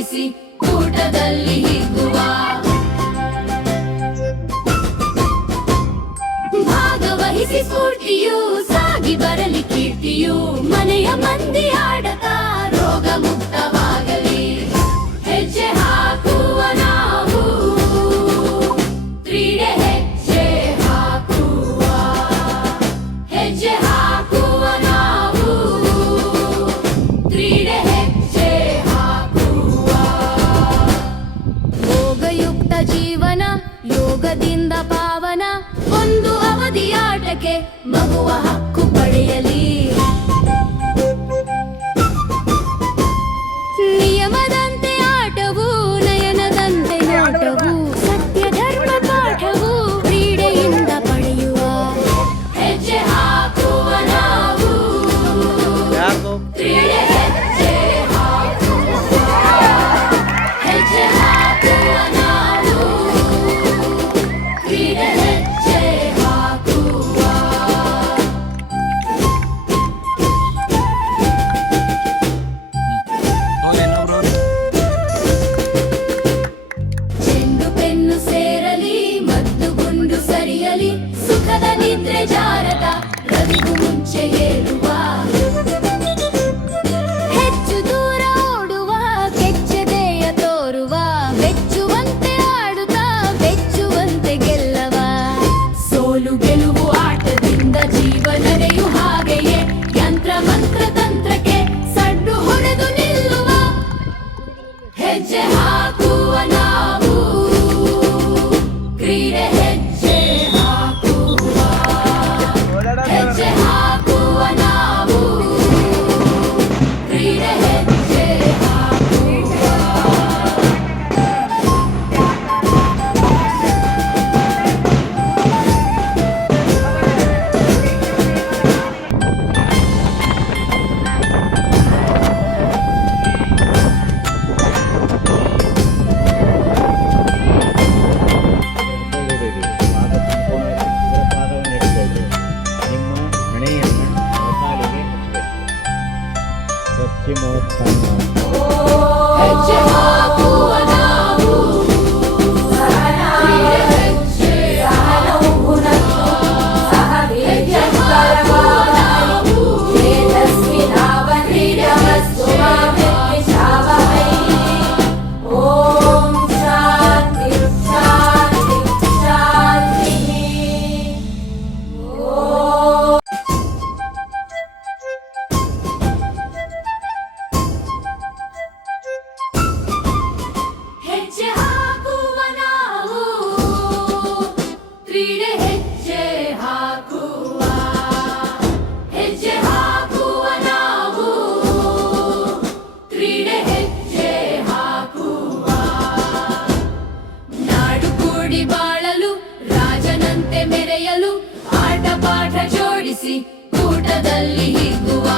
ಜೋಡಿಸಿ ಕೂಟದಲ್ಲಿ ಹಿಗ್ಗುವ. ಭಾಗವಹಿಸಿ ಸ್ಫೂರ್ತಿಯು ಸಾಗಿ ಬರಲಿ ಕೀರ್ತಿಯು. ಮನೆಯ ಮಂದಿ ಆಡತಾ ರೋಗ ಮುಕ್ತವಾಗಲಿ. ಹೆಜ್ಜೆ ಹಾಕುವ ನಾವು ಕ್ರೀಡೆ ಹೆಜ್ಜೆ ಹಾಕುವ. ಹೆಜ್ಜೆ ಹಾಕುವ ನಾವು ಕ್ರೀಡೆ ಹೆಜ್ಜೆ ಹಾಕುವ. ಯೋಗಯುಕ್ತ ಜೀವನ ಯೋಗದಿಂದ ಪಾವನ. ಒಂದು ಅವಧಿಯಾಟಕ್ಕೆ ಮಗುವ ಹಕ್ಕು ಪಡೆಯಲಿ. ನಿಯಮದಂತೆ ಆಟವು ನಯನದಂತೆ ನೋಟವು. ಸತ್ಯ ಧರ್ಮ ಪಾಠವು ಕ್ರೀಡೆಯಿಂದ ಪಡೆಯುವ. ಹೆಜ್ಜೆ ಹಾಕುವ ನಾವು ಕ್ರೀಡೆ ಹೆಜ್ಜೆ ಹಾಕುವ. ಹೆಜ್ಜೆ ಹಾಕುವ ನಾವು ಕ್ರೀಡೆ ಹೆಜ್ಜೆ ಹಾಕುವ. ಚೆಂಡು ಪೆನ್ನು ಸೇರಲಿ ಮದ್ದು ಗುಂಡು ಸರಿಯಲಿ. ಸುಖದ ನಿದ್ರೆ ಜಾರದ ರವಿಗೂ ಮುಂಚೆ ಏರುವ. ಹೆಚ್ಚು ದೂರ ಓಡುವ ಕೆಚ್ಚದೆಯ ತೋರುವ. ಬೆಚ್ಚುವಂತೆ ಆಡುತ್ತಾ ಬೆಚ್ಚುವಂತೆ ಗೆಲ್ಲವ. ಸೋಲು ಗೆಲುವು ಆಟದಿಂದ ಜೀವ ನಡೆಯು ಹಾಗೆಯೇ. ಯಂತ್ರ ಮಂತ್ರ ತಂತ್ರಕ್ಕೆ ಸಡ್ಡು ಹೊಡೆದು ನಿಲ್ಲುವ. ಹೆಜ್ಜೆ ಹಾಕುವ ನಾವು ಕ್ರೀಡೆ ಹೆಜ್ಜೆ ಹಾಕುವ. ಹೆಜ್ಜೆ ಹಾಕುವ ನಾವು ಕ್ರೀಡೆ ಹೆಜ್ಜೆ ಹಾಕುವ. ಹೆಜ್ಜೆ ಹಾಕುವ ನಾವು ಕ್ರೀಡೆ ಹೆಜ್ಜೆ ಹಾಕುವ. ಹೆಜ್ಜೆ ಹಾಕುವ ನಾವು ಕ್ರೀಡೆ ಹೆಜ್ಜೆ ಹಾಕುವ. ಓಂ ಶಾಂತಿ ಶಾಂತಿ ಶಾಂತಿ. ಹೆಜ್ಜೆ ಹಾಕುವ ನಾವು ಕ್ರೀಡೆ ಹೆಜ್ಜೆ ಹಾಕುವ. ಹೆಜ್ಜೆ ಹಾಕುವ ನಾವು ಕ್ರೀಡೆ ಹೆಜ್ಜೆ ಹಾಕುವ. ನಾಡು ಕೂಡಿ ಬಾಳಲು ರಾಜನಂತೆ ಮೆರೆಯಲು. ಆಟ ಪಾಠ ಜೋಡಿಸಿ ಕೂಟದಲ್ಲಿ ಹಿಗ್ಗುವ.